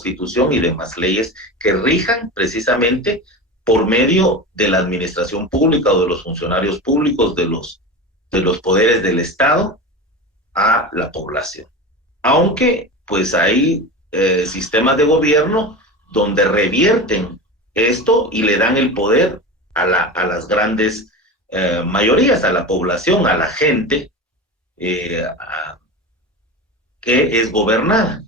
Constitución y demás leyes que rijan precisamente por medio de la administración pública o de los funcionarios públicos, de los poderes del Estado a la población. Aunque pues hay sistemas de gobierno donde revierten esto y le dan el poder a las grandes mayorías, a la población, a la gente que es gobernada.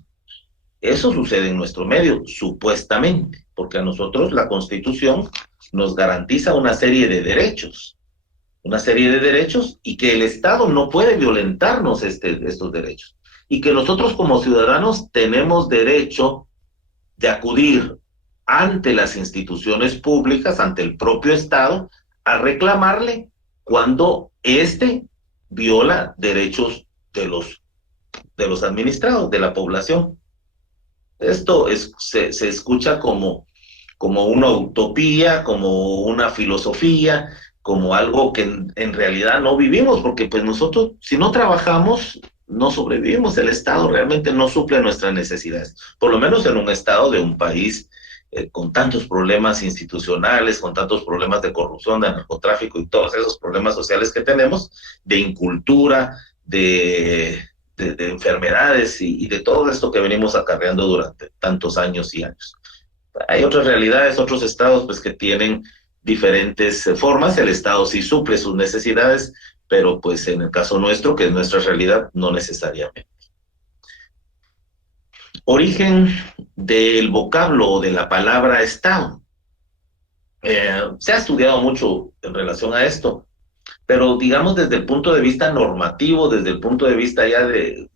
Eso sucede en nuestro medio, supuestamente, porque a nosotros la Constitución nos garantiza una serie de derechos y que el Estado no puede violentarnos estos derechos. Y que nosotros como ciudadanos tenemos derecho de acudir ante las instituciones públicas, ante el propio Estado, a reclamarle cuando éste viola derechos de los administrados, de la población. Esto se escucha como una utopía, como una filosofía, como algo que en realidad no vivimos, porque pues nosotros, si no trabajamos, no sobrevivimos. El Estado realmente no suple nuestras necesidades, por lo menos en un estado de un país con tantos problemas institucionales, con tantos problemas de corrupción, de narcotráfico y todos esos problemas sociales que tenemos, de incultura, de enfermedades y de todo esto que venimos acarreando durante tantos años y años. Hay otras realidades, otros estados pues que tienen diferentes formas. El Estado sí suple sus necesidades, pero pues en el caso nuestro, que es nuestra realidad, no necesariamente. Origen del vocablo o de la palabra Estado. Se ha estudiado mucho en relación a esto, pero digamos desde el punto de vista normativo, desde el punto de vista ya de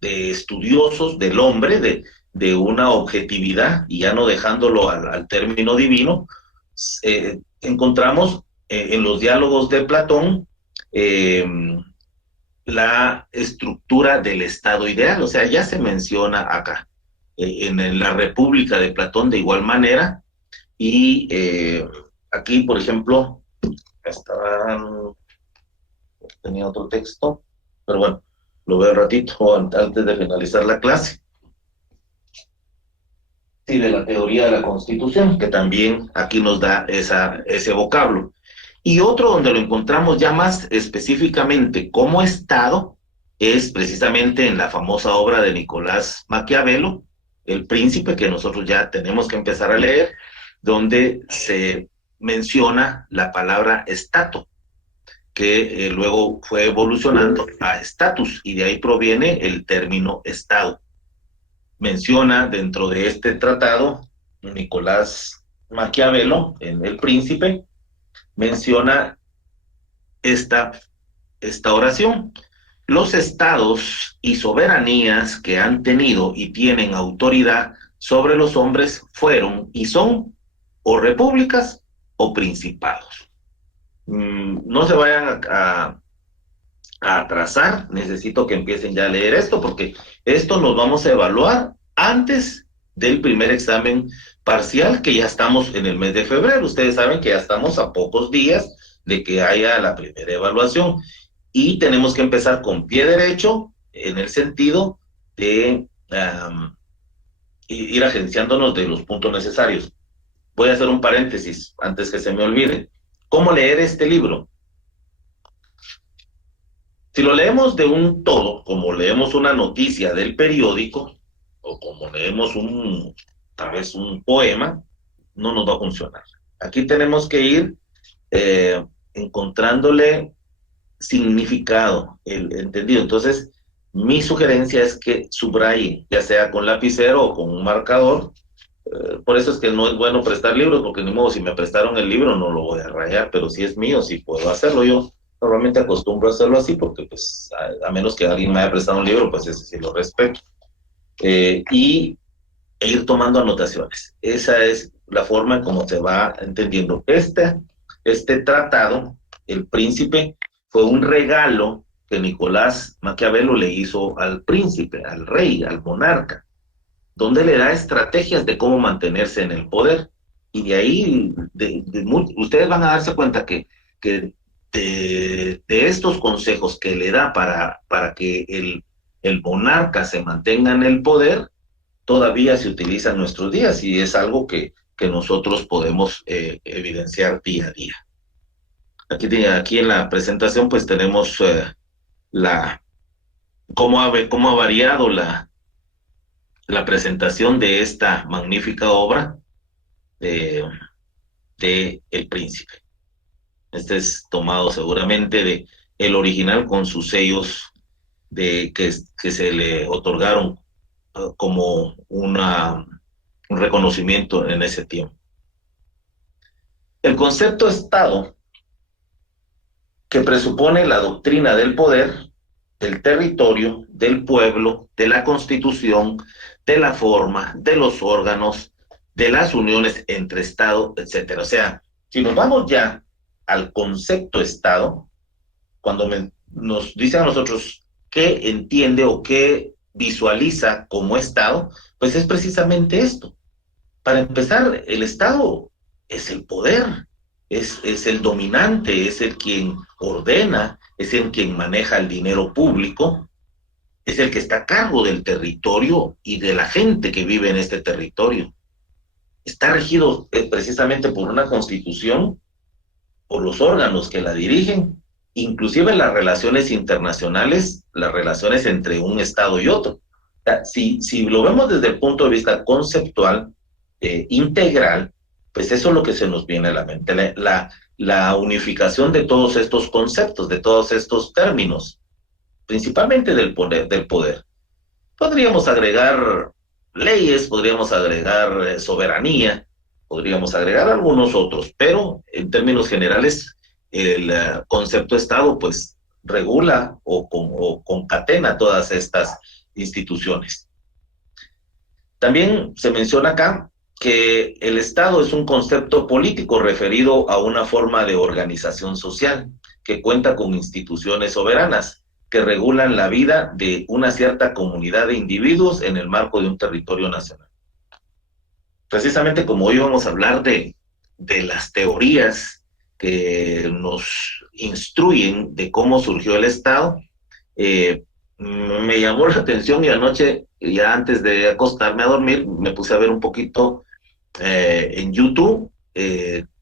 estudiosos del hombre, de una objetividad, y ya no dejándolo al término divino, encontramos en los diálogos de Platón la estructura del Estado ideal. O sea, ya se menciona acá, en la República de Platón de igual manera, y aquí, por ejemplo, tenía otro texto, pero bueno, lo veo un ratito antes de finalizar la clase. Sí, de la teoría de la Constitución, que también aquí nos da ese vocablo. Y otro donde lo encontramos ya más específicamente como Estado es precisamente en la famosa obra de Nicolás Maquiavelo, El Príncipe, que nosotros ya tenemos que empezar a leer, donde se menciona la palabra Stato, que luego fue evolucionando a estatus, y de ahí proviene el término Estado. Menciona dentro de este tratado, Nicolás Maquiavelo, en El Príncipe, menciona esta oración: los estados y soberanías que han tenido y tienen autoridad sobre los hombres fueron y son o repúblicas o principados. No se vayan a atrasar, necesito que empiecen ya a leer esto, porque esto nos vamos a evaluar antes del primer examen parcial, que ya estamos en el mes de febrero. Ustedes saben que ya estamos a pocos días de que haya la primera evaluación, y tenemos que empezar con pie derecho en el sentido de ir agenciándonos de los puntos necesarios. Voy a hacer un paréntesis antes que se me olvide. ¿Cómo leer este libro? Si lo leemos de un todo, como leemos una noticia del periódico, o como leemos tal vez un poema, no nos va a funcionar. Aquí tenemos que ir encontrándole significado, el entendido. Entonces, mi sugerencia es que subrayen, ya sea con lapicero o con un marcador. Por eso es que no es bueno prestar libros, porque ni modo, si me prestaron el libro no lo voy a rayar, pero si es mío, sí puedo hacerlo. Yo normalmente acostumbro a hacerlo así, porque pues a menos que alguien me haya prestado un libro, pues ese sí lo respeto. Y ir tomando anotaciones. Esa es la forma en cómo se va entendiendo. Este tratado, El Príncipe, fue un regalo que Nicolás Maquiavelo le hizo al príncipe, al rey, al monarca, donde le da estrategias de cómo mantenerse en el poder. Y de ahí, ustedes van a darse cuenta que de estos consejos que le da para que el monarca se mantenga en el poder, todavía se utiliza en nuestros días y es algo que nosotros podemos evidenciar día a día. Aquí en la presentación pues tenemos la, cómo ha variado la presentación de esta magnífica obra de El Príncipe. Este es tomado seguramente de el original con sus sellos que se le otorgaron como un reconocimiento en ese tiempo. El concepto Estado, que presupone la doctrina del poder, del territorio, del pueblo, de la constitución, de la forma, de los órganos, de las uniones entre Estado, etcétera. O sea, si nos vamos ya al concepto Estado, cuando nos dice a nosotros qué entiende o qué visualiza como Estado, pues es precisamente esto. Para empezar, el Estado es el poder, es el dominante, es el quien ordena, es el quien maneja el dinero público, es el que está a cargo del territorio y de la gente que vive en este territorio. Está regido precisamente por una constitución, por los órganos que la dirigen, inclusive las relaciones internacionales, las relaciones entre un Estado y otro. O sea, si lo vemos desde el punto de vista conceptual, integral, pues eso es lo que se nos viene a la mente, la unificación de todos estos conceptos, de todos estos términos, principalmente del poder. Podríamos agregar leyes, podríamos agregar soberanía, podríamos agregar algunos otros, pero en términos generales el concepto Estado pues regula o concatena todas estas instituciones. También se menciona acá que el Estado es un concepto político referido a una forma de organización social que cuenta con instituciones soberanas que regulan la vida de una cierta comunidad de individuos en el marco de un territorio nacional. Precisamente como hoy vamos a hablar de las teorías que nos instruyen de cómo surgió el Estado, me llamó la atención y anoche, ya antes de acostarme a dormir, me puse a ver un poquito en YouTube,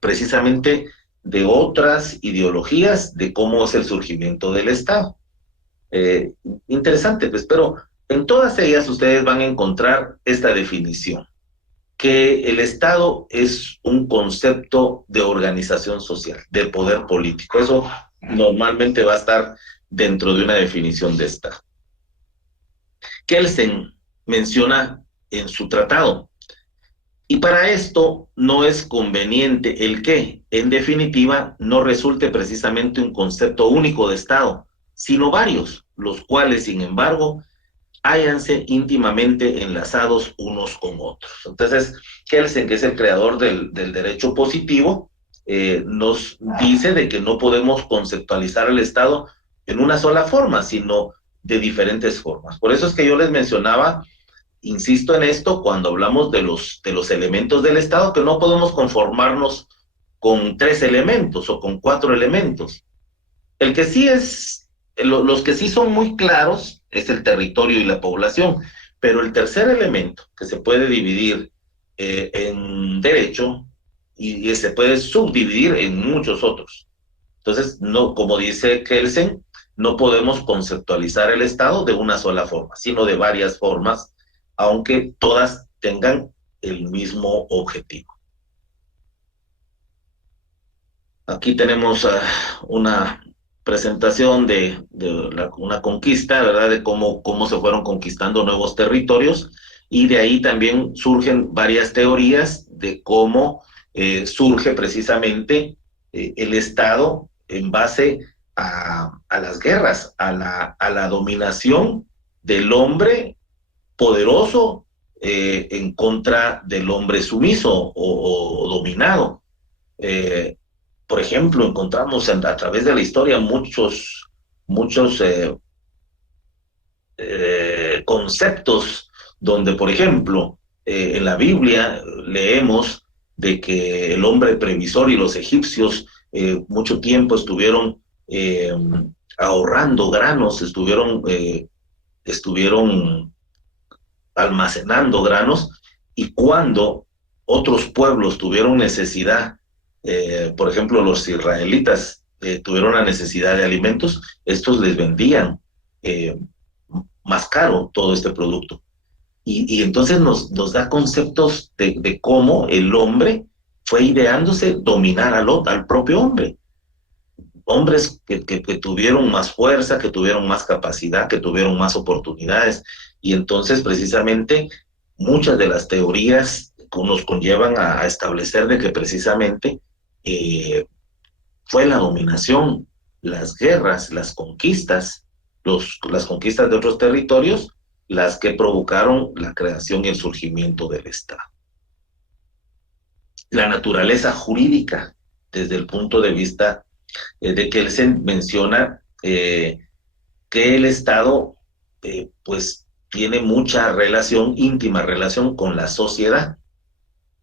precisamente de otras ideologías de cómo es el surgimiento del Estado. Interesante, pues, pero en todas ellas ustedes van a encontrar esta definición, que el Estado es un concepto de organización social, de poder político. Eso normalmente va a estar dentro de una definición de Estado. Kelsen menciona en su tratado, y para esto no es conveniente el que, en definitiva, no resulte precisamente un concepto único de Estado, sino varios, los cuales, sin embargo, háyanse íntimamente enlazados unos con otros. Entonces, Kelsen, que es el creador del derecho positivo, nos dice de que no podemos conceptualizar el Estado en una sola forma, sino de diferentes formas. Por eso es que yo les mencionaba, insisto en esto, cuando hablamos de los elementos del Estado, que no podemos conformarnos con 3 elementos o con 4 elementos. El que sí es, los que sí son muy claros es el territorio y la población, pero el tercer elemento, que se puede dividir en derecho y se puede subdividir en muchos otros. Entonces, no, como dice Kelsen, no podemos conceptualizar el Estado de una sola forma, sino de varias formas, aunque todas tengan el mismo objetivo. Aquí tenemos una presentación de una conquista, ¿verdad? De cómo se fueron conquistando nuevos territorios, y de ahí también surgen varias teorías de cómo surge precisamente el Estado en base a las guerras, a la dominación del hombre poderoso en contra del hombre sumiso o dominado. Por ejemplo, encontramos a través de la historia muchos conceptos donde, por ejemplo, en la Biblia leemos de que el hombre previsor y los egipcios mucho tiempo estuvieron ahorrando granos, estuvieron almacenando granos, y cuando otros pueblos tuvieron necesidad, por ejemplo, los israelitas tuvieron la necesidad de alimentos, estos les vendían eh, más caro todo este producto. Y entonces nos da conceptos de cómo el hombre fue ideándose dominar al propio hombre. Hombres que tuvieron más fuerza, que tuvieron más capacidad, que tuvieron más oportunidades. Y entonces precisamente muchas de las teorías nos conllevan a establecer de que precisamente eh, fue la dominación, las guerras, las conquistas, las conquistas de otros territorios, las que provocaron la creación y el surgimiento del Estado. La naturaleza jurídica, desde el punto de vista de que él se menciona que el Estado pues tiene mucha relación, íntima relación con la sociedad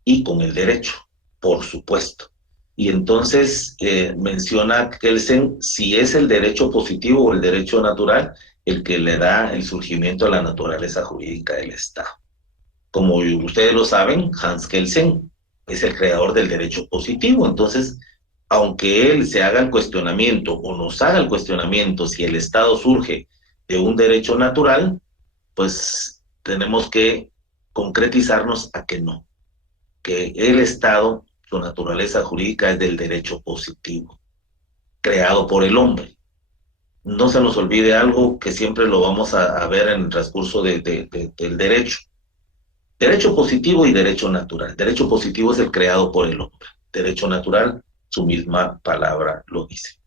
y con el derecho, por supuesto. Y entonces menciona Kelsen si es el derecho positivo o el derecho natural el que le da el surgimiento a la naturaleza jurídica del Estado. Como ustedes lo saben, Hans Kelsen es el creador del derecho positivo. Entonces, aunque él se haga el cuestionamiento o nos haga el cuestionamiento si el Estado surge de un derecho natural, pues tenemos que concretizarnos a que no, que el Estado, su naturaleza jurídica es del derecho positivo, creado por el hombre. No se nos olvide algo que siempre lo vamos a ver en el transcurso del derecho. Derecho positivo y derecho natural. Derecho positivo es el creado por el hombre. Derecho natural, su misma palabra lo dice.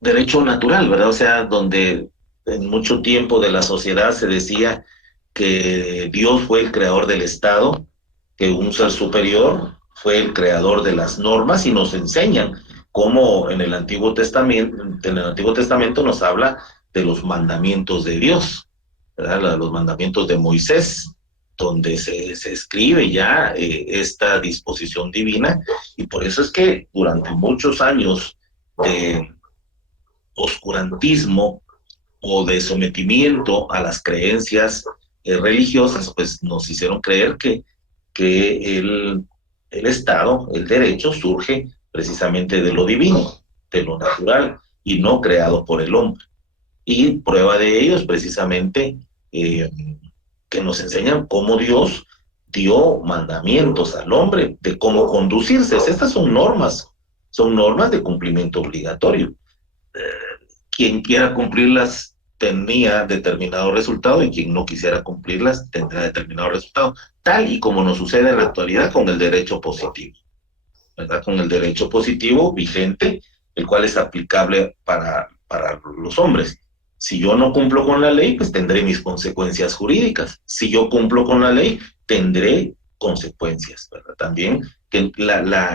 Derecho natural, ¿verdad? O sea, donde en mucho tiempo de la sociedad se decía que Dios fue el creador del Estado, que un ser superior fue el creador de las normas, y nos enseñan cómo en el Antiguo Testamento nos habla de los mandamientos de Dios, ¿verdad? Los mandamientos de Moisés, donde se escribe ya esta disposición divina, y por eso es que durante muchos años de oscurantismo o de sometimiento a las creencias religiosas, pues nos hicieron creer que el Estado, el derecho, surge precisamente de lo divino, de lo natural, y no creado por el hombre. Y prueba de ello es precisamente que nos enseñan cómo Dios dio mandamientos al hombre de cómo conducirse. Estas son normas de cumplimiento obligatorio. Quien quiera cumplirlas tenía determinado resultado, y quien no quisiera cumplirlas tendrá determinado resultado, tal y como nos sucede en la actualidad con el derecho positivo, ¿verdad? Con el derecho positivo vigente, el cual es aplicable para los hombres. Si yo no cumplo con la ley, pues tendré mis consecuencias jurídicas. Si yo cumplo con la ley, tendré consecuencias, ¿verdad? También que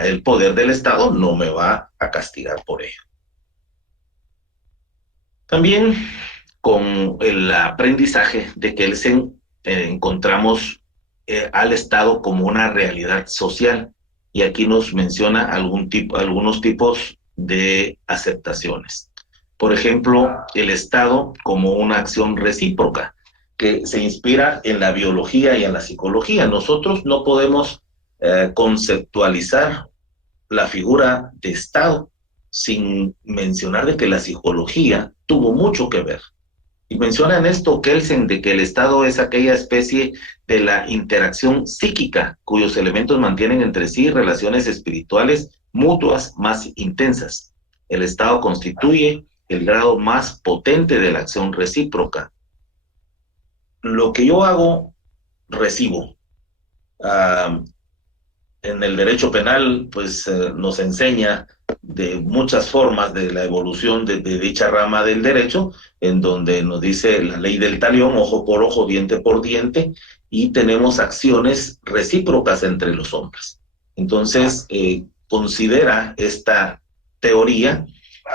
el poder del Estado no me va a castigar por ello. También con el aprendizaje de Kelsen encontramos al Estado como una realidad social, y aquí nos menciona algunos tipos de aceptaciones. Por ejemplo, el Estado como una acción recíproca que se inspira en la biología y en la psicología. Nosotros no podemos conceptualizar la figura de Estado sin mencionar de que la psicología tuvo mucho que ver. Y menciona en esto Kelsen de que el Estado es aquella especie de la interacción psíquica cuyos elementos mantienen entre sí relaciones espirituales mutuas más intensas. El Estado constituye el grado más potente de la acción recíproca. Lo que yo hago, recibo. En el derecho penal, pues nos enseña de muchas formas de la evolución de dicha rama del derecho, en donde nos dice la ley del talión, ojo por ojo, diente por diente, y tenemos acciones recíprocas entre los hombres. Entonces, considera esta teoría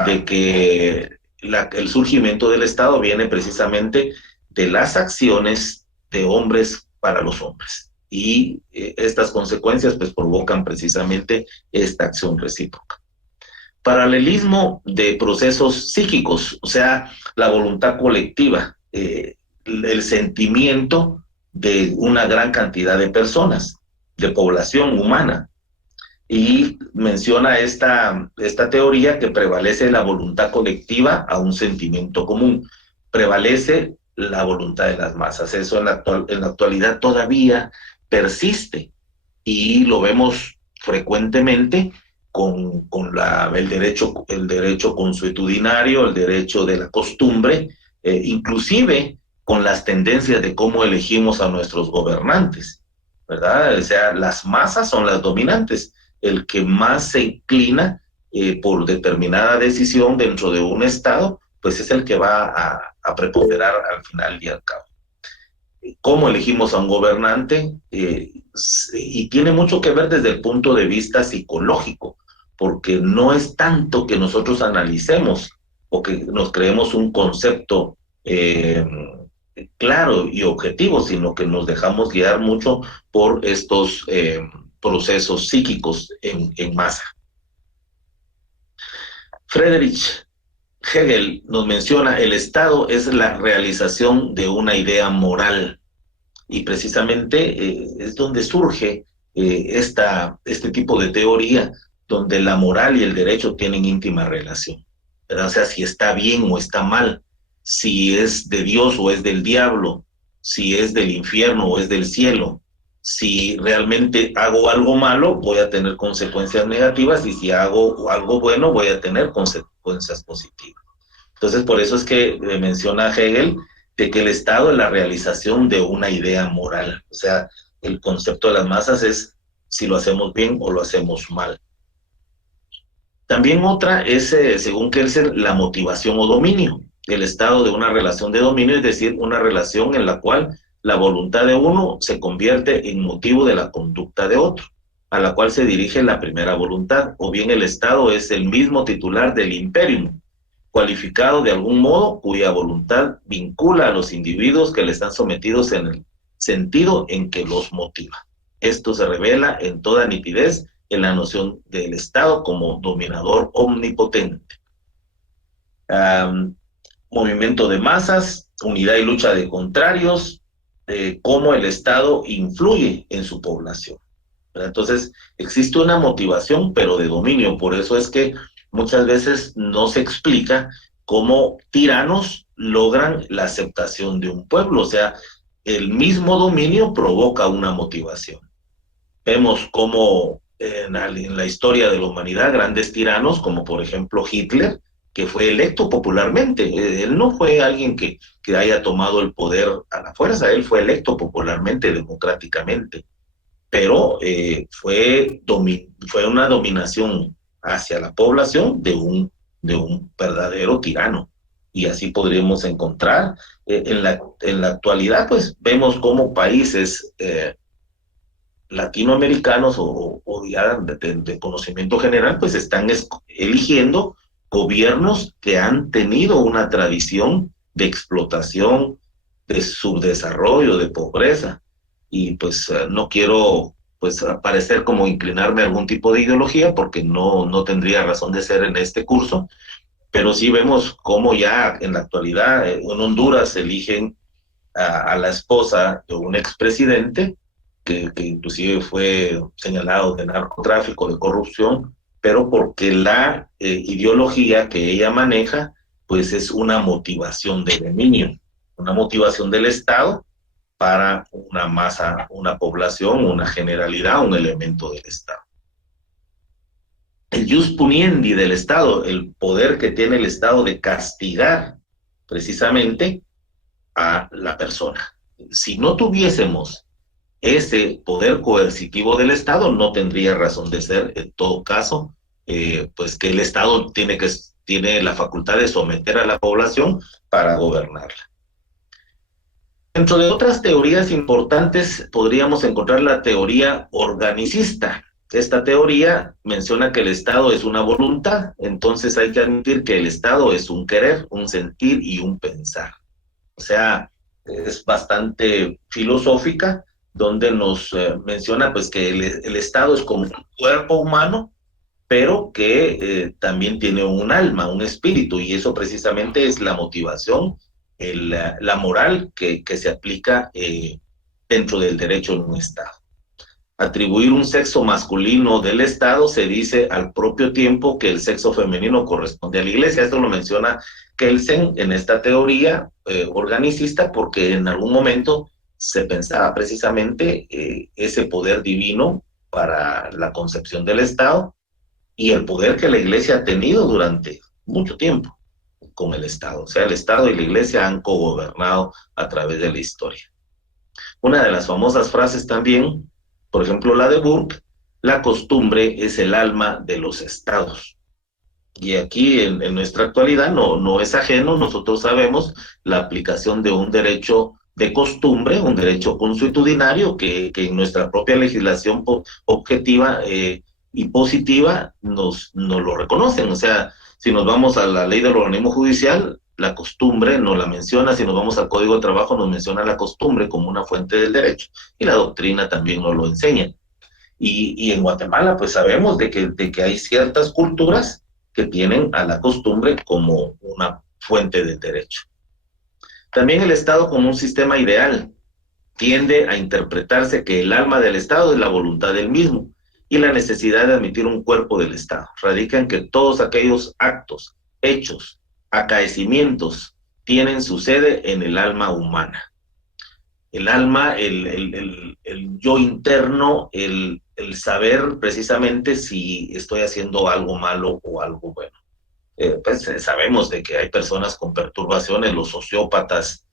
de que el surgimiento del Estado viene precisamente de las acciones de hombres para los hombres. Y estas consecuencias pues provocan precisamente esta acción recíproca. Paralelismo de procesos psíquicos, o sea, la voluntad colectiva, el sentimiento de una gran cantidad de personas, de población humana. Y menciona esta teoría que prevalece la voluntad colectiva a un sentimiento común. Prevalece la voluntad de las masas. Eso en la actualidad todavía persiste y lo vemos frecuentemente el derecho consuetudinario, el derecho de la costumbre, inclusive con las tendencias de cómo elegimos a nuestros gobernantes, ¿verdad? O sea, las masas son las dominantes. El que más se inclina por determinada decisión dentro de un Estado, pues es el que va a preponderar al final y al cabo. ¿Cómo elegimos a un gobernante? Y tiene mucho que ver desde el punto de vista psicológico, porque no es tanto que nosotros analicemos o que nos creemos un concepto claro y objetivo, sino que nos dejamos guiar mucho por estos procesos psíquicos en masa. Friedrich Hegel nos menciona, el Estado es la realización de una idea moral, y precisamente es donde surge este tipo de teoría, donde la moral y el derecho tienen íntima relación, ¿verdad? O sea, si está bien o está mal, si es de Dios o es del diablo, si es del infierno o es del cielo. Si realmente hago algo malo, voy a tener consecuencias negativas, y si hago algo bueno, voy a tener consecuencias positivas. Entonces, por eso es que menciona Hegel de que el Estado es la realización de una idea moral. O sea, el concepto de las masas es si lo hacemos bien o lo hacemos mal. También otra es, según Kelsen, la motivación o dominio. El estado de una relación de dominio, es decir, una relación en la cual la voluntad de uno se convierte en motivo de la conducta de otro, a la cual se dirige la primera voluntad, o bien el Estado es el mismo titular del imperium, cualificado de algún modo, cuya voluntad vincula a los individuos que le están sometidos en el sentido en que los motiva. Esto se revela en toda nitidez en la noción del Estado como dominador omnipotente. Movimiento de masas, unidad y lucha de contrarios, cómo el Estado influye en su población. Entonces, existe una motivación, pero de dominio. Por eso es que muchas veces no se explica cómo tiranos logran la aceptación de un pueblo. O sea, el mismo dominio provoca una motivación. Vemos cómo en la historia de la humanidad, grandes tiranos, como por ejemplo Hitler, que fue electo popularmente. Él no fue alguien que haya tomado el poder a la fuerza, él fue electo popularmente, democráticamente, pero fue una dominación hacia la población de un verdadero tirano. Y así podríamos encontrar en la actualidad, pues vemos cómo países latinoamericanos o ya de conocimiento general, pues están eligiendo gobiernos que han tenido una tradición de explotación, de subdesarrollo, de pobreza. Y pues no quiero pues parecer como inclinarme a algún tipo de ideología, porque no tendría razón de ser en este curso, pero sí vemos cómo ya en la actualidad en Honduras eligen a la esposa de un expresidente que inclusive fue señalado de narcotráfico, de corrupción, pero porque la ideología que ella maneja, pues es una motivación de dominio, una motivación del Estado para una masa, una población, una generalidad, un elemento del Estado. El jus puniendi del Estado, el poder que tiene el Estado de castigar precisamente a la persona. Si no tuviésemos ese poder coercitivo del Estado, no tendría razón de ser, en todo caso, pues que el Estado tiene la facultad de someter a la población para gobernarla. Dentro de otras teorías importantes podríamos encontrar la teoría organicista. Esta teoría menciona que el Estado es una voluntad, entonces hay que admitir que el Estado es un querer, un sentir y un pensar. O sea, es bastante filosófica, donde nos menciona pues que el Estado es como un cuerpo humano pero que también tiene un alma, un espíritu, y eso precisamente es la motivación, la moral que se aplica dentro del derecho en un Estado. Atribuir un sexo masculino del Estado se dice al propio tiempo que el sexo femenino corresponde a la Iglesia. Esto lo menciona Kelsen en esta teoría organicista, porque en algún momento se pensaba precisamente ese poder divino para la concepción del Estado y el poder que la Iglesia ha tenido durante mucho tiempo con el Estado. O sea, el Estado y la Iglesia han cogobernado a través de la historia. Una de las famosas frases también, por ejemplo la de Burke, la costumbre es el alma de los estados. Y aquí en nuestra actualidad no es ajeno, nosotros sabemos la aplicación de un derecho de costumbre, un derecho consuetudinario que en nuestra propia legislación objetiva y positiva nos lo reconocen. O sea, si nos vamos a la ley del organismo judicial, la costumbre no la menciona. Si nos vamos al Código de Trabajo, nos menciona la costumbre como una fuente del derecho, y la doctrina también nos lo enseña. Y en Guatemala pues sabemos de que hay ciertas culturas que tienen a la costumbre como una fuente de derecho. También el Estado como un sistema ideal tiende a interpretarse que el alma del Estado es la voluntad del mismo, y la necesidad de admitir un cuerpo del Estado radica en que todos aquellos actos, hechos, acaecimientos tienen su sede en el alma humana. El alma, el yo interno, saber precisamente si estoy haciendo algo malo o algo bueno. Pues sabemos de que hay personas con perturbaciones, los sociópatas,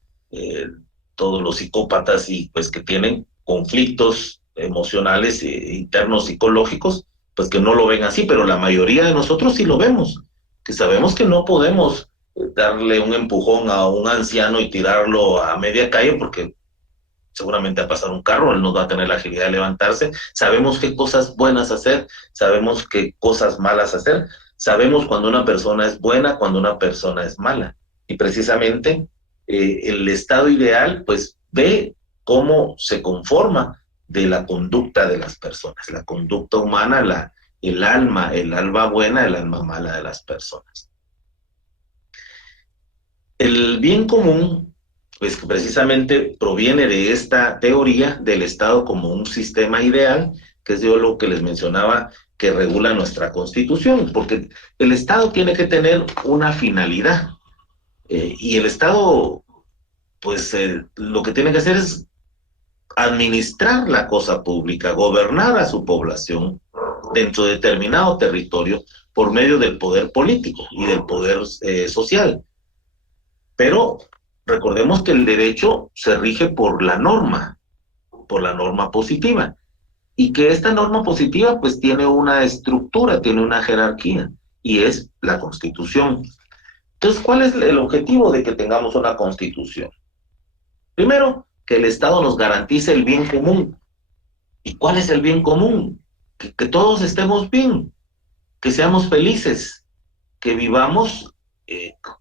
todos los psicópatas, y pues que tienen conflictos emocionales internos psicológicos, pues que no lo ven así, pero la mayoría de nosotros sí lo vemos, que sabemos que no podemos darle un empujón a un anciano y tirarlo a media calle porque seguramente a pasar un carro, él no va a tener la agilidad de levantarse. Sabemos qué cosas buenas hacer, sabemos qué cosas malas hacer, sabemos cuando una persona es buena, cuando una persona es mala. Y precisamente el estado ideal pues ve cómo se conforma de la conducta de las personas, la conducta humana, el alma buena, el alma mala de las personas. El bien común, pues precisamente proviene de esta teoría del Estado como un sistema ideal, que es yo lo que les mencionaba, que regula nuestra Constitución, porque el Estado tiene que tener una finalidad, y el Estado, pues lo que tiene que hacer es administrar la cosa pública, gobernar a su población dentro de determinado territorio por medio del poder político y del poder social. Pero recordemos que el derecho se rige por la norma positiva, y que esta norma positiva pues tiene una estructura, tiene una jerarquía, y es la Constitución. Entonces, ¿cuál es el objetivo de que tengamos una Constitución? Primero, que el Estado nos garantice el bien común. ¿Y cuál es el bien común? Que todos estemos bien, que seamos felices, que vivamos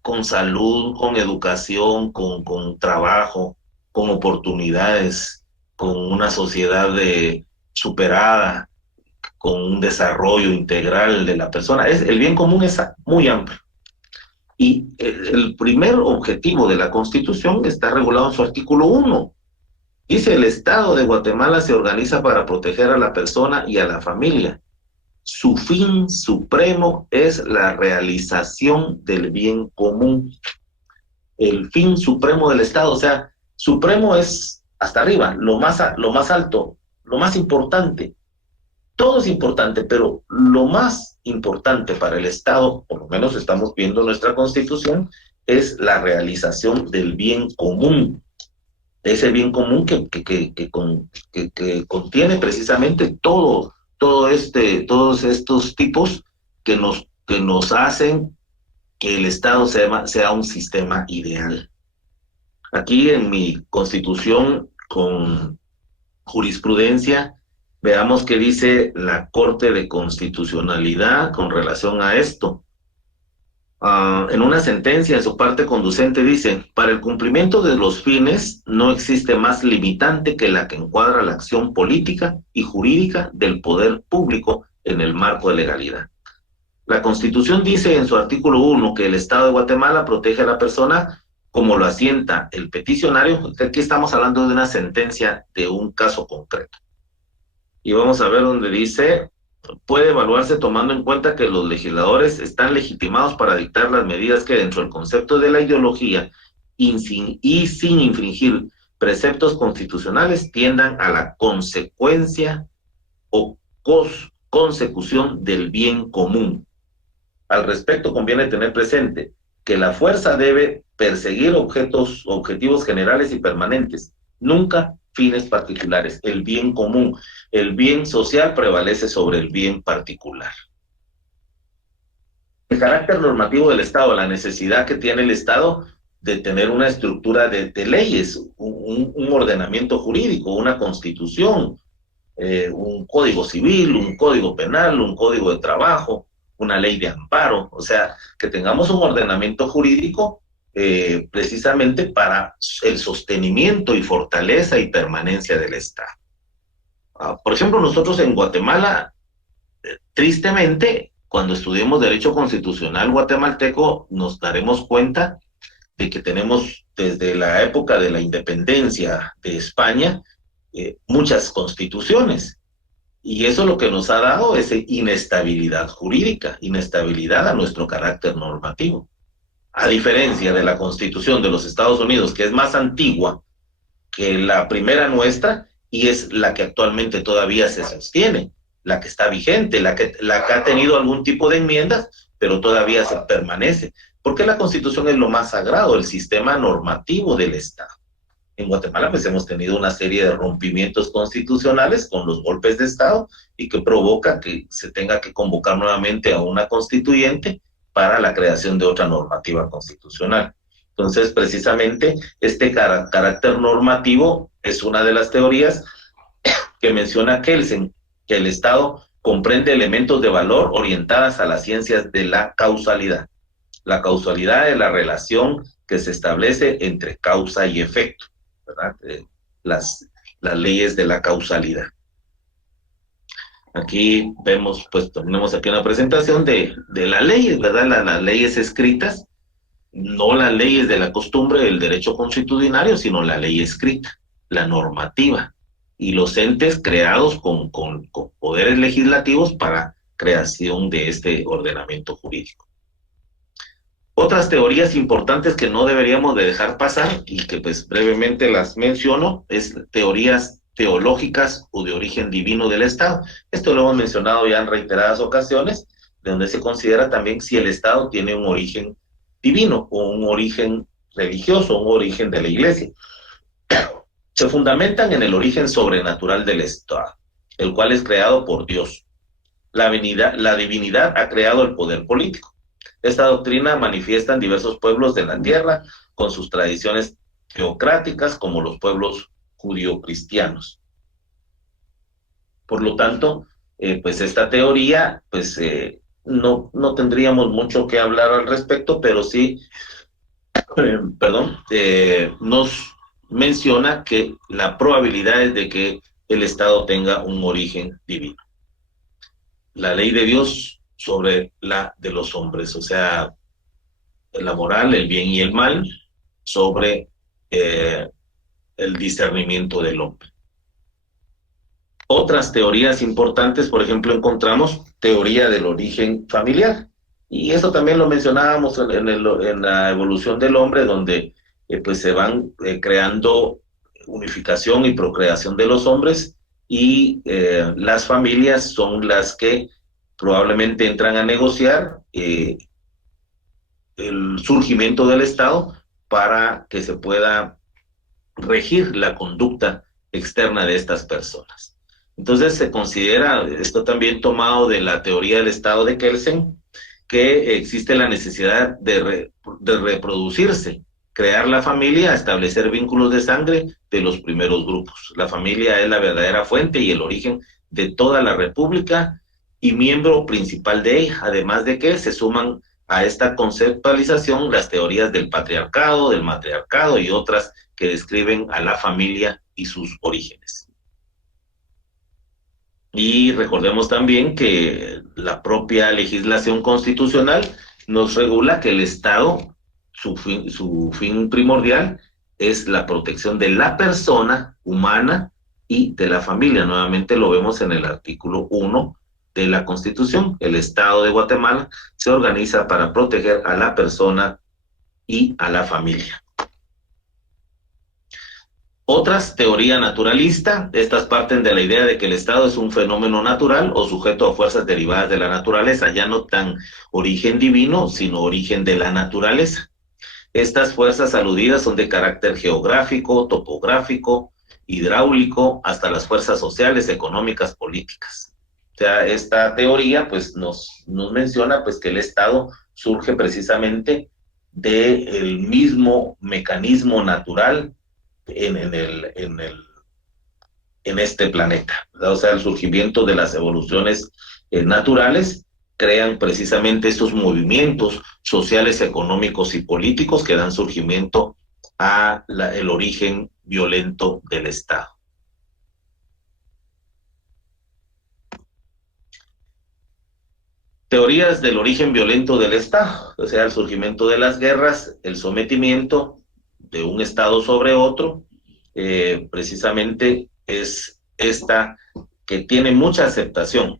con salud, con educación, con trabajo, con oportunidades, con una sociedad superada, con un desarrollo integral de la persona. El bien común es muy amplio. Y el primer objetivo de la Constitución está regulado en su artículo 1. Dice: el Estado de Guatemala se organiza para proteger a la persona y a la familia. Su fin supremo es la realización del bien común. El fin supremo del Estado, o sea, supremo es hasta arriba, lo más alto, lo más importante. Todo es importante, pero lo más importante para el Estado, por lo menos estamos viendo nuestra Constitución, es la realización del bien común. Ese bien común que contiene precisamente todos estos tipos que nos hacen que el Estado sea un sistema ideal. Aquí en mi Constitución, con jurisprudencia, veamos qué dice la Corte de Constitucionalidad con relación a esto. En una sentencia, en su parte conducente, dice: para el cumplimiento de los fines no existe más limitante que la que encuadra la acción política y jurídica del poder público en el marco de legalidad. La Constitución dice en su artículo 1 que el Estado de Guatemala protege a la persona como lo asienta el peticionario. Aquí estamos hablando de una sentencia de un caso concreto. Y vamos a ver donde dice, puede evaluarse tomando en cuenta que los legisladores están legitimados para dictar las medidas que dentro del concepto de la ideología y sin infringir preceptos constitucionales tiendan a la consecuencia o consecución del bien común. Al respecto, conviene tener presente que la fuerza debe perseguir objetivos generales y permanentes, nunca fines particulares. El bien común, el bien social prevalece sobre el bien particular. El carácter normativo del Estado, la necesidad que tiene el Estado de tener una estructura de leyes, un ordenamiento jurídico, una constitución, un código civil, un código penal, un código de trabajo, una ley de amparo, o sea, que tengamos un ordenamiento jurídico precisamente para el sostenimiento y fortaleza y permanencia del Estado. Por ejemplo, nosotros en Guatemala, tristemente, cuando estudiemos Derecho Constitucional guatemalteco, nos daremos cuenta de que tenemos desde la época de la independencia de España muchas constituciones. Y eso lo que nos ha dado es inestabilidad jurídica, inestabilidad a nuestro carácter normativo. A diferencia de la Constitución de los Estados Unidos, que es más antigua que la primera nuestra y es la que actualmente todavía se sostiene, la que está vigente, la que ha tenido algún tipo de enmiendas, pero todavía se permanece. Porque la Constitución es lo más sagrado, el sistema normativo del Estado. En Guatemala pues hemos tenido una serie de rompimientos constitucionales con los golpes de Estado y que provoca que se tenga que convocar nuevamente a una constituyente para la creación de otra normativa constitucional. Entonces, precisamente, este carácter normativo es una de las teorías que menciona Kelsen, que el Estado comprende elementos de valor orientadas a las ciencias de la causalidad. La causalidad es la relación que se establece entre causa y efecto, ¿verdad? Las leyes de la causalidad. Aquí vemos, pues tenemos aquí una presentación de las leyes, ¿verdad? Las leyes escritas, no las leyes de la costumbre del derecho constitucionario, sino la ley escrita, la normativa, y los entes creados con poderes legislativos para creación de este ordenamiento jurídico. Otras teorías importantes que no deberíamos de dejar pasar y que pues brevemente las menciono es teorías teológicas o de origen divino del Estado. Esto lo hemos mencionado ya en reiteradas ocasiones, de donde se considera también si el Estado tiene un origen divino o un origen religioso, un origen de la Iglesia. Se fundamentan en el origen sobrenatural del Estado, el cual es creado por Dios. La divinidad ha creado el poder político. Esta doctrina manifiesta en diversos pueblos de la tierra con sus tradiciones teocráticas como los pueblos judío-cristianos. Por lo tanto, pues esta teoría, pues no tendríamos mucho que hablar al respecto, pero sí, nos menciona que la probabilidad es de que el Estado tenga un origen divino. La ley de Dios sobre la de los hombres, o sea, la moral, el bien y el mal, sobre el discernimiento del hombre. Otras teorías importantes, por ejemplo, encontramos teoría del origen familiar, y eso también lo mencionábamos en la evolución del hombre, donde pues se van creando unificación y procreación de los hombres, y las familias son las que probablemente entran a negociar el surgimiento del Estado para que se pueda regir la conducta externa de estas personas. Entonces se considera, esto también tomado de la teoría del Estado de Kelsen, que existe la necesidad de reproducirse, crear la familia, establecer vínculos de sangre de los primeros grupos. La familia es la verdadera fuente y el origen de toda la república y miembro principal de ella, además de que se suman a esta conceptualización las teorías del patriarcado, del matriarcado y otras que describen a la familia y sus orígenes. Y recordemos también que la propia legislación constitucional nos regula que el Estado, su fin primordial es la protección de la persona humana y de la familia. Nuevamente lo vemos en el artículo 1 de la Constitución. El Estado de Guatemala se organiza para proteger a la persona y a la familia. Otras, teoría naturalista, estas parten de la idea de que el Estado es un fenómeno natural o sujeto a fuerzas derivadas de la naturaleza, ya no tan origen divino, sino origen de la naturaleza. Estas fuerzas aludidas son de carácter geográfico, topográfico, hidráulico, hasta las fuerzas sociales, económicas, políticas. O sea, esta teoría pues nos menciona pues que el Estado surge precisamente del mismo mecanismo natural en este planeta, ¿verdad? O sea, el surgimiento de las evoluciones naturales crean precisamente estos movimientos sociales, económicos y políticos que dan surgimiento a el origen violento del Estado. Teorías del origen violento del Estado, o sea, el surgimiento de las guerras, el sometimiento de un Estado sobre otro, precisamente es esta que tiene mucha aceptación.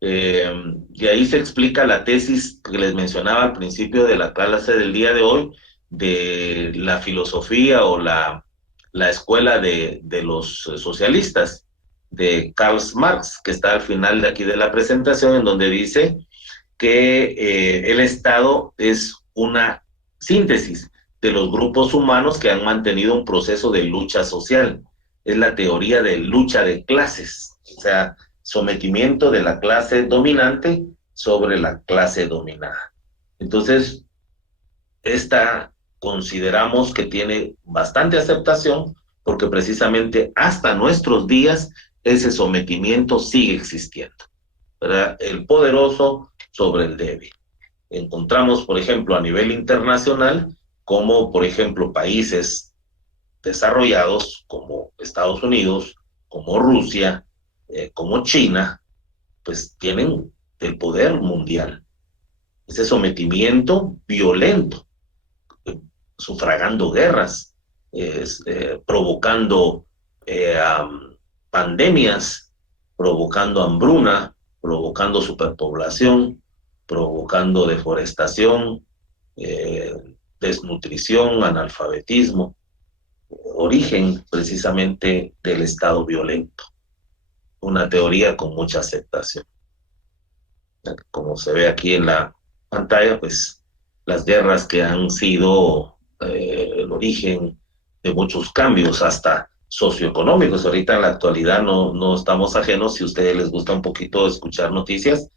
Y ahí se explica la tesis que les mencionaba al principio de la clase del día de hoy, de la filosofía o la escuela de los socialistas, de Karl Marx, que está al final de aquí de la presentación, en donde dice que el Estado es una síntesis de los grupos humanos que han mantenido un proceso de lucha social. Es la teoría de lucha de clases, o sea, sometimiento de la clase dominante sobre la clase dominada. Entonces, esta consideramos que tiene bastante aceptación porque precisamente hasta nuestros días ese sometimiento sigue existiendo, ¿verdad? El poderoso sobre el débil. Encontramos, por ejemplo, a nivel internacional, como, por ejemplo, países desarrollados como Estados Unidos, como Rusia, como China, pues tienen el poder mundial. Ese sometimiento violento, sufragando guerras, provocando pandemias, provocando hambruna, provocando superpoblación, provocando deforestación, desnutrición, analfabetismo, origen precisamente del Estado violento. Una teoría con mucha aceptación. Como se ve aquí en la pantalla, pues las guerras que han sido el origen de muchos cambios, hasta socioeconómicos. Ahorita en la actualidad no estamos ajenos, si a ustedes les gusta un poquito escuchar noticias,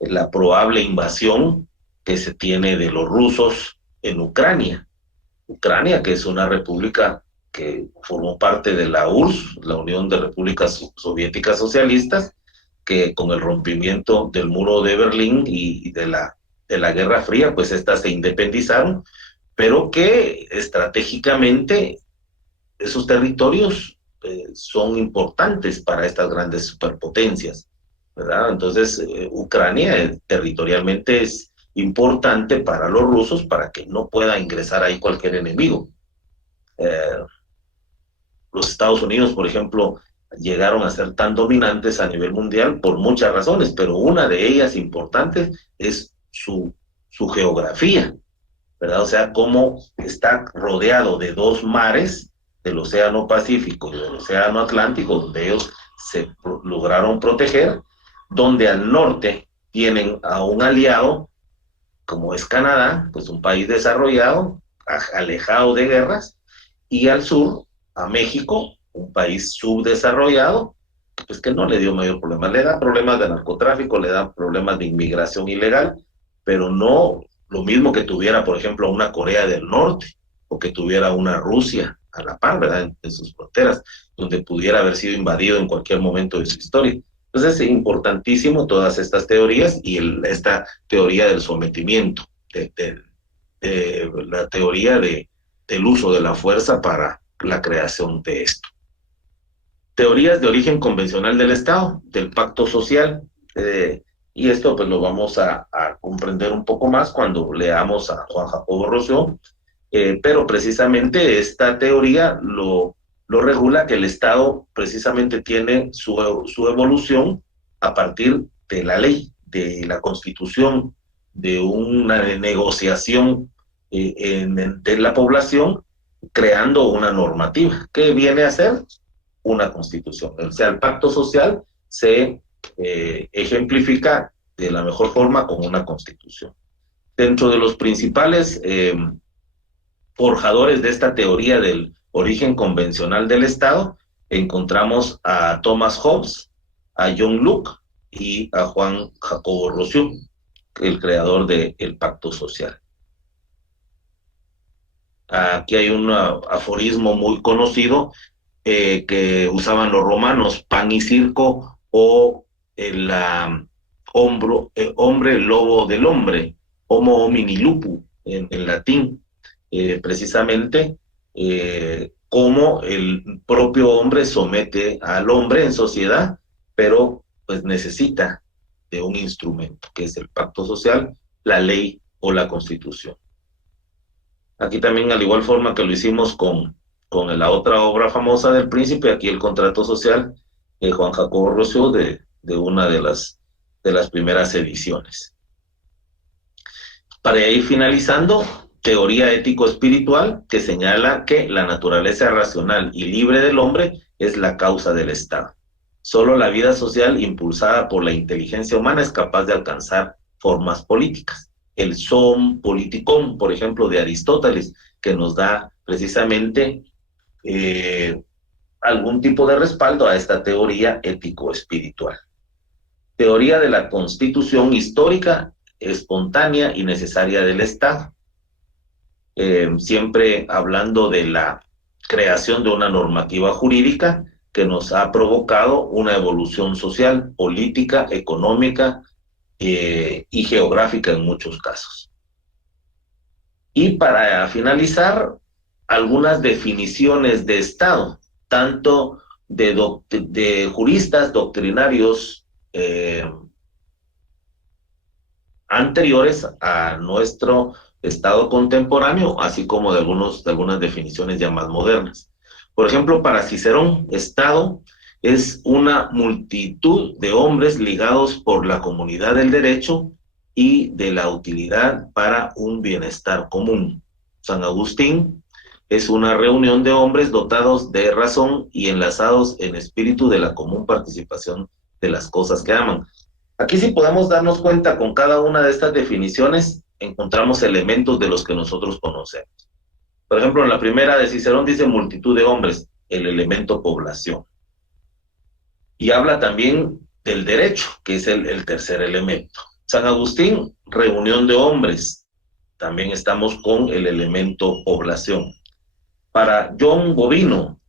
la probable invasión que se tiene de los rusos en Ucrania. Ucrania, que es una república que formó parte de la URSS, la Unión de Repúblicas Soviéticas Socialistas, que con el rompimiento del muro de Berlín y de la Guerra Fría, pues estas se independizaron, pero que estratégicamente esos territorios son importantes para estas grandes superpotencias, ¿verdad? Entonces, Ucrania territorialmente es importante para los rusos para que no pueda ingresar ahí cualquier enemigo. Eh, los Estados Unidos, por ejemplo, llegaron a ser tan dominantes a nivel mundial por muchas razones, pero una de ellas importante es su geografía, ¿verdad? O sea, cómo está rodeado de dos mares, del Océano Pacífico y del Océano Atlántico, donde ellos se lograron proteger, donde al norte tienen a un aliado, como es Canadá, pues un país desarrollado, alejado de guerras, y al sur a México, un país subdesarrollado, pues que no le dio mayor problema. Le da problemas de narcotráfico, le da problemas de inmigración ilegal, pero no lo mismo que tuviera, por ejemplo, una Corea del Norte o que tuviera una Rusia a la par, ¿verdad? En sus fronteras, donde pudiera haber sido invadido en cualquier momento de su historia. Entonces es importantísimo todas estas teorías y esta teoría del sometimiento, de la teoría del uso de la fuerza para la creación de esto. Teorías de origen convencional del Estado, del pacto social, y esto pues lo vamos a comprender un poco más cuando leamos a Juan Jacobo Rousseau, pero precisamente esta teoría lo regula, que el Estado precisamente tiene su evolución a partir de la ley, de la Constitución, de una negociación de la población, creando una normativa que viene a ser una constitución. O sea, el pacto social se ejemplifica de la mejor forma con una constitución. Dentro de los principales forjadores de esta teoría del origen convencional del Estado, encontramos a Thomas Hobbes, a John Locke y a Juan Jacobo Rousseau, el creador del pacto social. Aquí hay un aforismo muy conocido que usaban los romanos: pan y circo, o el hombre lobo del hombre, homo homini lupu en latín, precisamente cómo el propio hombre somete al hombre en sociedad, pero pues necesita de un instrumento, que es el pacto social, la ley o la constitución. Aquí también, al igual forma que lo hicimos con la otra obra famosa del Príncipe, aquí el contrato social, Juan Jacobo Rousseau, de una de las primeras ediciones. Para ir finalizando, teoría ético-espiritual, que señala que la naturaleza racional y libre del hombre es la causa del Estado. Solo la vida social impulsada por la inteligencia humana es capaz de alcanzar formas políticas. El Zoon Politikon, por ejemplo, de Aristóteles, que nos da precisamente algún tipo de respaldo a esta teoría ético-espiritual. Teoría de la constitución histórica, espontánea y necesaria del Estado. Siempre hablando de la creación de una normativa jurídica que nos ha provocado una evolución social, política, económica y geográfica en muchos casos. Y para finalizar, algunas definiciones de Estado, tanto de juristas doctrinarios anteriores a nuestro Estado contemporáneo, así como de algunas definiciones ya más modernas. Por ejemplo, para Cicerón, Estado es una multitud de hombres ligados por la comunidad del derecho y de la utilidad para un bienestar común. San Agustín es una reunión de hombres dotados de razón y enlazados en espíritu de la común participación de las cosas que aman. Aquí, sí podemos darnos cuenta, con cada una de estas definiciones encontramos elementos de los que nosotros conocemos. Por ejemplo, en la primera de Cicerón dice multitud de hombres, el elemento población. Y habla también del derecho, que es el tercer elemento. San Agustín, reunión de hombres, también estamos con el elemento población. Para John Bovino,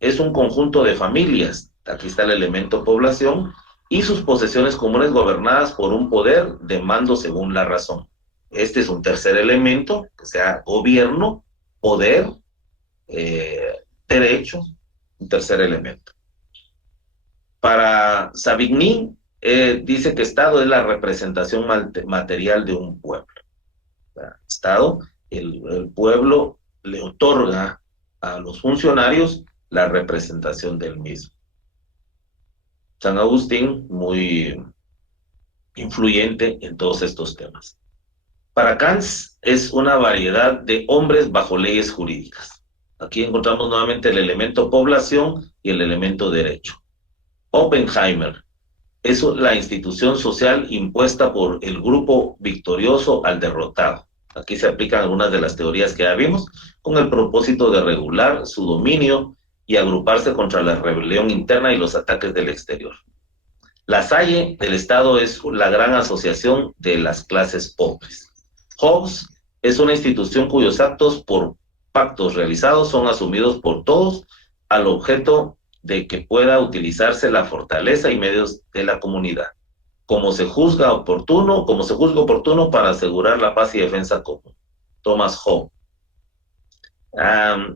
es un conjunto de familias, aquí está el elemento población, y sus posesiones comunes gobernadas por un poder de mando según la razón. Este es un tercer elemento, que sea gobierno, poder, derecho, un tercer elemento. Para Savigny, dice que Estado es la representación material de un pueblo. Estado, el pueblo le otorga a los funcionarios la representación del mismo. San Agustín, muy influyente en todos estos temas. Para Kant, es una variedad de hombres bajo leyes jurídicas. Aquí encontramos nuevamente el elemento población y el elemento derecho. Oppenheimer es la institución social impuesta por el grupo victorioso al derrotado. Aquí se aplican algunas de las teorías que ya vimos, con el propósito de regular su dominio y agruparse contra la rebelión interna y los ataques del exterior. La Salle del Estado es la gran asociación de las clases pobres. Hobbes es una institución cuyos actos por pactos realizados son asumidos por todos al objeto de que pueda utilizarse la fortaleza y medios de la comunidad, como se juzga oportuno para asegurar la paz y defensa común. Thomas Hobbes.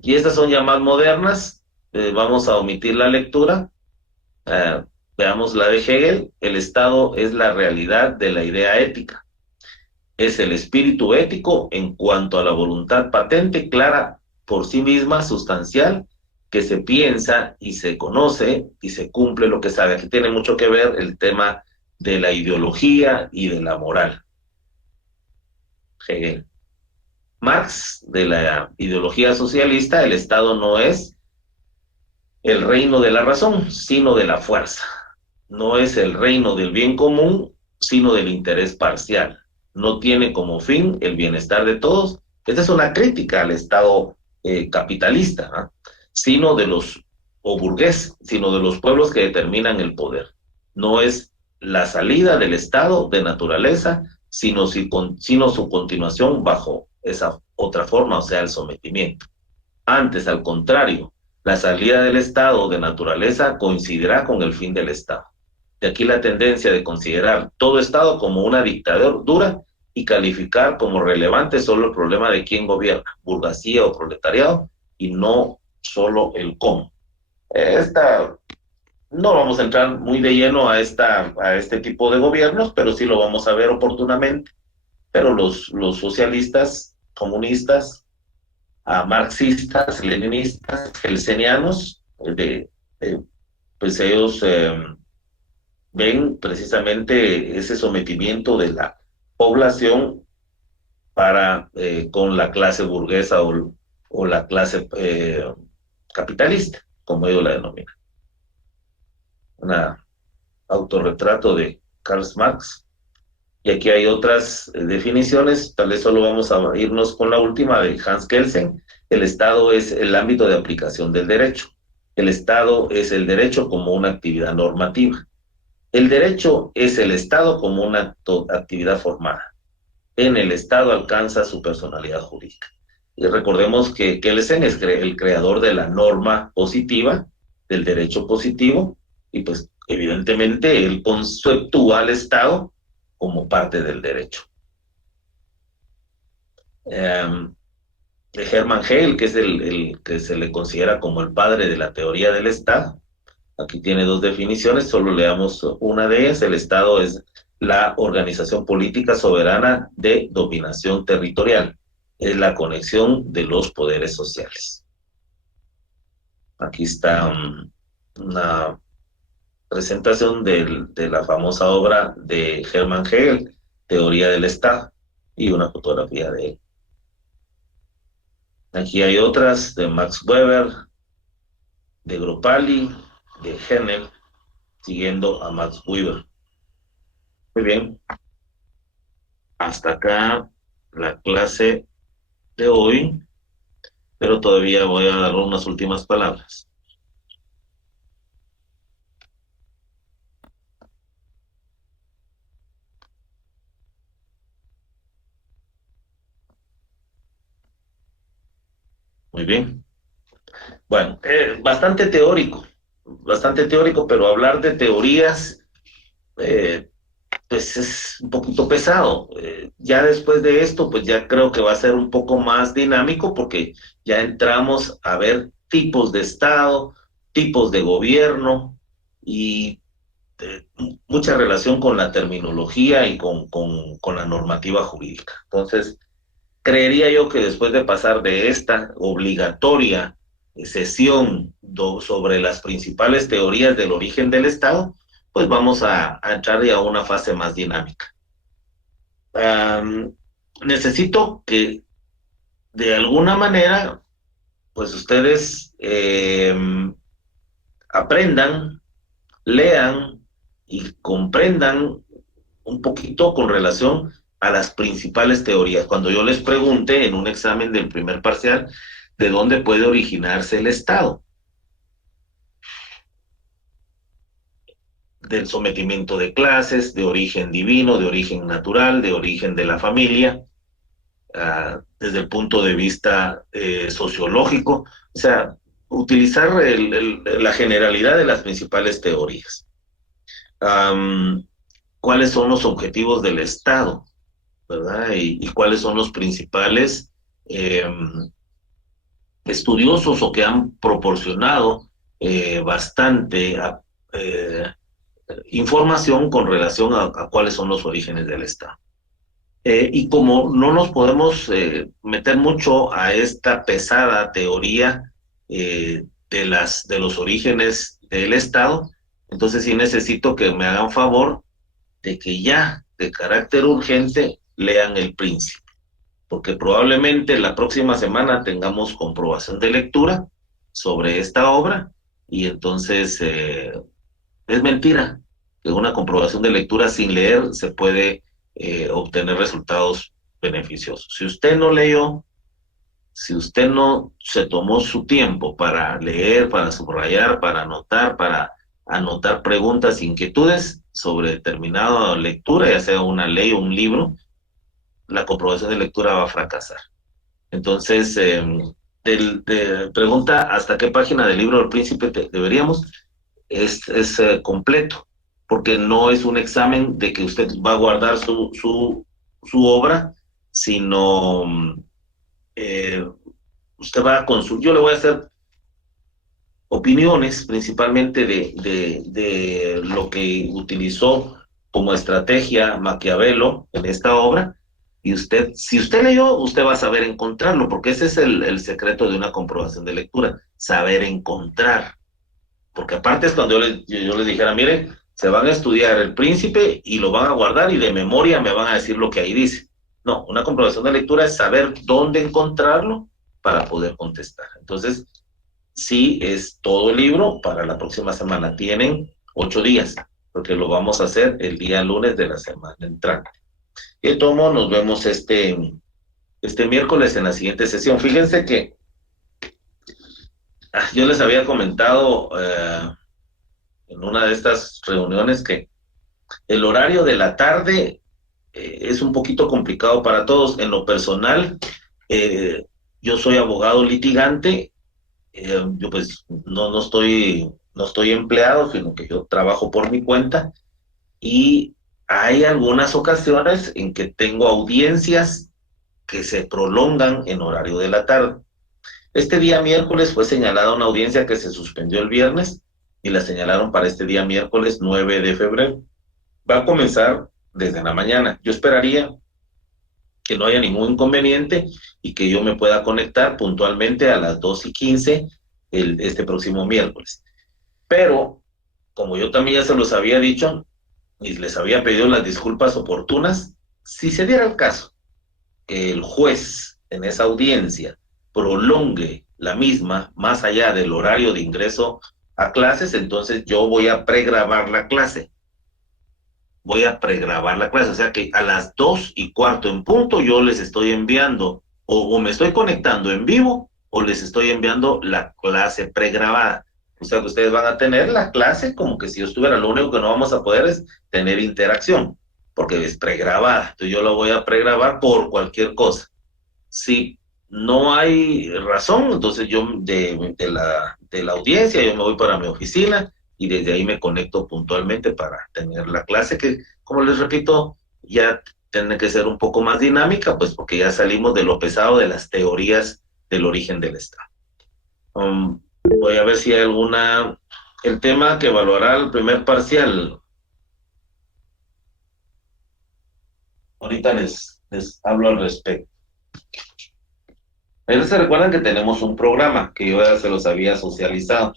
Y estas son ya más modernas, vamos a omitir la lectura, Uh, Veamos la de Hegel: el Estado es la realidad de la idea ética. Es el espíritu ético en cuanto a la voluntad patente, clara por sí misma, sustancial, que se piensa y se conoce y se cumple lo que sabe. Aquí tiene mucho que ver el tema de la ideología y de la moral. Hegel. Marx, de la ideología socialista: el Estado no es el reino de la razón, sino de la fuerza. No es el reino del bien común, sino del interés parcial. No tiene como fin el bienestar de todos. Esta es una crítica al Estado capitalista, ¿eh? Sino de los, o burgués, sino de los pueblos que determinan el poder. No es la salida del Estado de naturaleza, sino su continuación bajo esa otra forma, o sea, el sometimiento. Antes, al contrario, la salida del Estado de naturaleza coincidirá con el fin del Estado. De aquí la tendencia de considerar todo Estado como una dictadura y calificar como relevante solo el problema de quién gobierna, burguesía o proletariado, y no solo el cómo. Esta, no vamos a entrar muy de lleno a este tipo de gobiernos, pero sí lo vamos a ver oportunamente. Pero los socialistas, comunistas, a marxistas, leninistas, gelsenianos, pues ellos ven precisamente ese sometimiento de la población para con la clase burguesa o la clase capitalista, como ellos la denominan. Un autorretrato de Karl Marx. Y aquí hay otras definiciones, tal vez solo vamos a irnos con la última de Hans Kelsen. El Estado es el ámbito de aplicación del derecho. El Estado es el derecho como una actividad normativa. El derecho es el Estado como una actividad formada. En el Estado alcanza su personalidad jurídica. Y recordemos que Kelsen es el creador de la norma positiva, del derecho positivo, y pues evidentemente él conceptúa al Estado como parte del derecho. Hermann Hegel, que es el que se le considera como el padre de la teoría del Estado. Aquí tiene dos definiciones, solo leamos una de ellas. El Estado es la organización política soberana de dominación territorial. Es la conexión de los poderes sociales. Aquí está una presentación de la famosa obra de Hermann Hegel, Teoría del Estado, y una fotografía de él. Aquí hay otras de Max Weber, de Gropali, de Hennel, siguiendo a Max Weber. Muy bien, hasta acá la clase de hoy, pero todavía voy a dar unas últimas palabras. Muy bien. Bueno, bastante teórico, pero hablar de teorías, pues es un poquito pesado. Ya después de esto, pues ya creo que va a ser un poco más dinámico porque ya entramos a ver tipos de Estado, tipos de gobierno y mucha relación con la terminología y con la normativa jurídica. Entonces, creería yo que después de pasar de esta obligatoria sesión sobre las principales teorías del origen del Estado, pues vamos a entrar ya a una fase más dinámica. Necesito que de alguna manera, pues ustedes aprendan, lean y comprendan un poquito con relación a las principales teorías. Cuando yo les pregunte en un examen del primer parcial de dónde puede originarse el Estado, del sometimiento de clases, de origen divino, de origen natural, de origen de la familia, desde el punto de vista sociológico, o sea, utilizar la generalidad de las principales teorías. ¿Cuáles son los objetivos del Estado? ¿Verdad? Y cuáles son los principales estudiosos o que han proporcionado bastante eh, información con relación a cuáles son los orígenes del Estado. Y como no nos podemos meter mucho a esta pesada teoría de los orígenes del Estado, entonces sí necesito que me hagan favor de que ya, de carácter urgente, lean El Príncipe, porque probablemente la próxima semana tengamos comprobación de lectura sobre esta obra, y entonces es mentira que una comprobación de lectura sin leer se puede obtener resultados beneficiosos. Si usted no leyó, si usted no se tomó su tiempo para leer, para subrayar, para anotar preguntas, inquietudes sobre determinada lectura, ya sea una ley o un libro, la comprobación de lectura va a fracasar. Entonces, pregunta hasta qué página del libro del Príncipe deberíamos, es completo, porque no es un examen de que usted va a guardar su obra, sino eh, usted va a consultar. Yo le voy a hacer opiniones principalmente de lo que utilizó como estrategia Maquiavelo en esta obra, y usted, si usted leyó, usted va a saber encontrarlo, porque ese es el secreto de una comprobación de lectura, saber encontrar. Porque aparte es cuando yo les dijera, miren, se van a estudiar El Príncipe y lo van a guardar y de memoria me van a decir lo que ahí dice. No, una comprobación de lectura es saber dónde encontrarlo para poder contestar. Entonces, sí, es todo el libro para la próxima semana. Tienen 8 días, porque lo vamos a hacer el día lunes de la semana entrante. Y tomo, nos vemos este miércoles en la siguiente sesión. Fíjense que yo les había comentado en una de estas reuniones que el horario de la tarde es un poquito complicado para todos. En lo personal, eh, yo soy abogado litigante, yo pues no estoy empleado, sino que yo trabajo por mi cuenta, y hay algunas ocasiones en que tengo audiencias que se prolongan en horario de la tarde. Este día miércoles fue señalada una audiencia que se suspendió el viernes y la señalaron para este día miércoles 9 de febrero. Va a comenzar desde la mañana. Yo esperaría que no haya ningún inconveniente y que yo me pueda conectar puntualmente a las 2:15 este próximo miércoles. Pero, como yo también ya se los había dicho y les había pedido las disculpas oportunas, si se diera el caso que el juez en esa audiencia prolongue la misma más allá del horario de ingreso a clases, entonces yo voy a pregrabar la clase. O sea que a las 2:15 en punto yo les estoy enviando, o me estoy conectando en vivo, o les estoy enviando la clase pregrabada. O sea que ustedes van a tener la clase como que si yo estuviera. Lo único que no vamos a poder es tener interacción, porque es pregrabada. Entonces yo lo voy a pregrabar por cualquier cosa. Si no hay razón, entonces yo de la audiencia, yo me voy para mi oficina y desde ahí me conecto puntualmente para tener la clase que, como les repito, ya tiene que ser un poco más dinámica, pues porque ya salimos de lo pesado de las teorías del origen del Estado. Voy a ver si hay el tema que evaluará el primer parcial. Ahorita les hablo al respecto. Ellos se recuerdan que tenemos un programa que yo ya se los había socializado.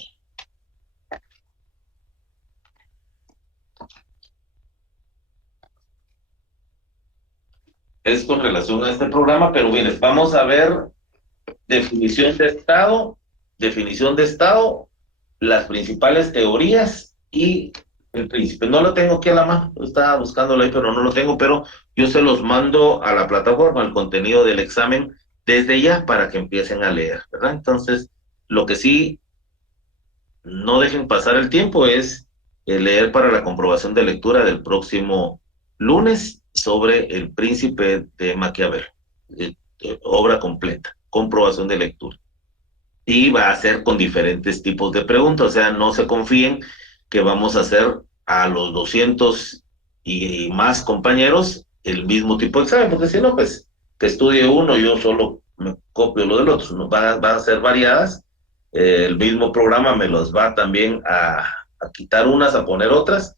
Es con relación a este programa, pero bien, vamos a ver definición de Estado, las principales teorías y el príncipe. No lo tengo aquí a la mano, estaba buscándolo ahí, pero no lo tengo, pero yo se los mando a la plataforma, el contenido del examen, desde ya para que empiecen a leer, ¿verdad? Entonces, lo que sí no dejen pasar el tiempo es leer para la comprobación de lectura del próximo lunes sobre El Príncipe de Maquiavelo, obra completa, comprobación de lectura. Y va a ser con diferentes tipos de preguntas, o sea, no se confíen que vamos a hacer a los 200 y más compañeros el mismo tipo de examen, porque si no, pues que estudie uno, yo solo me copio lo del otro, ¿no? Van a ser variadas, el mismo programa me los va también a quitar unas, a poner otras,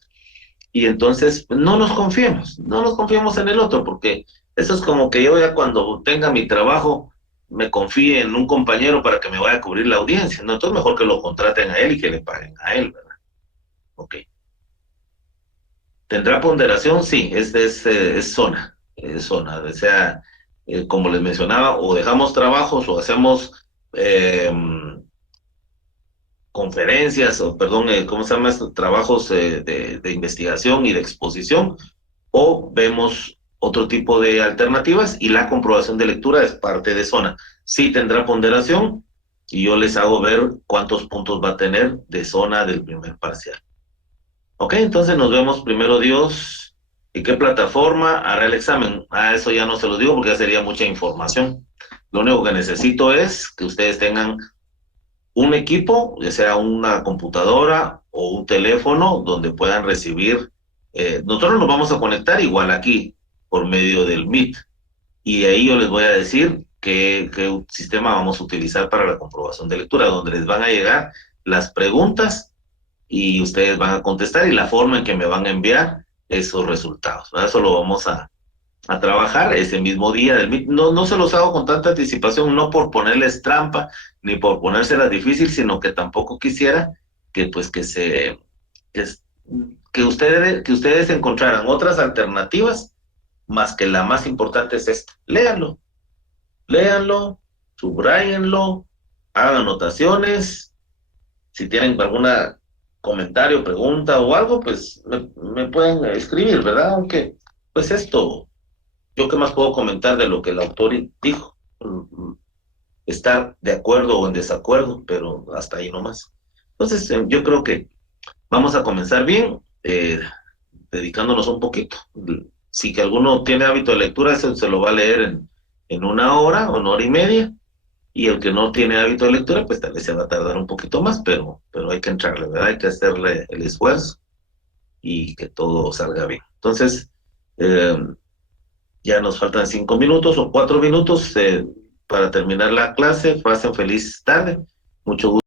y entonces no nos confiemos en el otro, porque eso es como que yo ya cuando tenga mi trabajo me confíe en un compañero para que me vaya a cubrir la audiencia, ¿no? Entonces mejor que lo contraten a él y que le paguen a él, ¿verdad? Ok. ¿Tendrá ponderación? Sí, es zona, o sea, como les mencionaba, o dejamos trabajos o hacemos eh, conferencias, o perdón, ¿cómo se llama esto? Trabajos de investigación y de exposición, o vemos otro tipo de alternativas y la comprobación de lectura es parte de zona. Sí tendrá ponderación y yo les hago ver cuántos puntos va a tener de zona del primer parcial. Ok, entonces nos vemos primero Dios. ¿Y qué plataforma hará el examen? Ah, eso ya no se lo digo porque ya sería mucha información. Lo único que necesito es que ustedes tengan un equipo, ya sea una computadora o un teléfono, donde puedan recibir. Nosotros nos vamos a conectar igual aquí por medio del Meet. Y ahí yo les voy a decir qué sistema vamos a utilizar para la comprobación de lectura, donde les van a llegar las preguntas y ustedes van a contestar y la forma en que me van a enviar esos resultados, ¿verdad? Eso lo vamos a trabajar ese mismo día del Meet. No, no se los hago con tanta anticipación, no por ponerles trampa ni por ponérselas difícil, sino que tampoco quisiera que pues que, que ustedes encontraran otras alternativas más que la más importante es esta. Léanlo, subrayenlo, hagan anotaciones. Si tienen alguna comentario, pregunta o algo, pues me pueden escribir, ¿verdad? Aunque, pues esto, yo qué más puedo comentar de lo que el autor dijo. Estar de acuerdo o en desacuerdo, pero hasta ahí nomás. Entonces, yo creo que vamos a comenzar bien, dedicándonos un poquito. Si que alguno tiene hábito de lectura, se lo va a leer en una hora y media, y el que no tiene hábito de lectura, pues tal vez se va a tardar un poquito más, pero hay que entrarle, ¿verdad? Hay que hacerle el esfuerzo y que todo salga bien. Entonces, eh, ya nos faltan 5 minutos o 4 minutos para terminar la clase. Pasen feliz tarde. Mucho gusto.